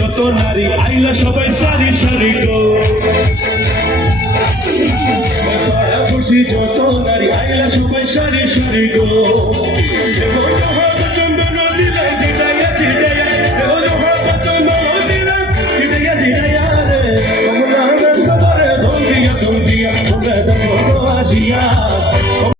যত নারী আইলা সবাই সারি সারি গো খুশি যত নারী আইলা সবাই সারি সারি গো আসিয়া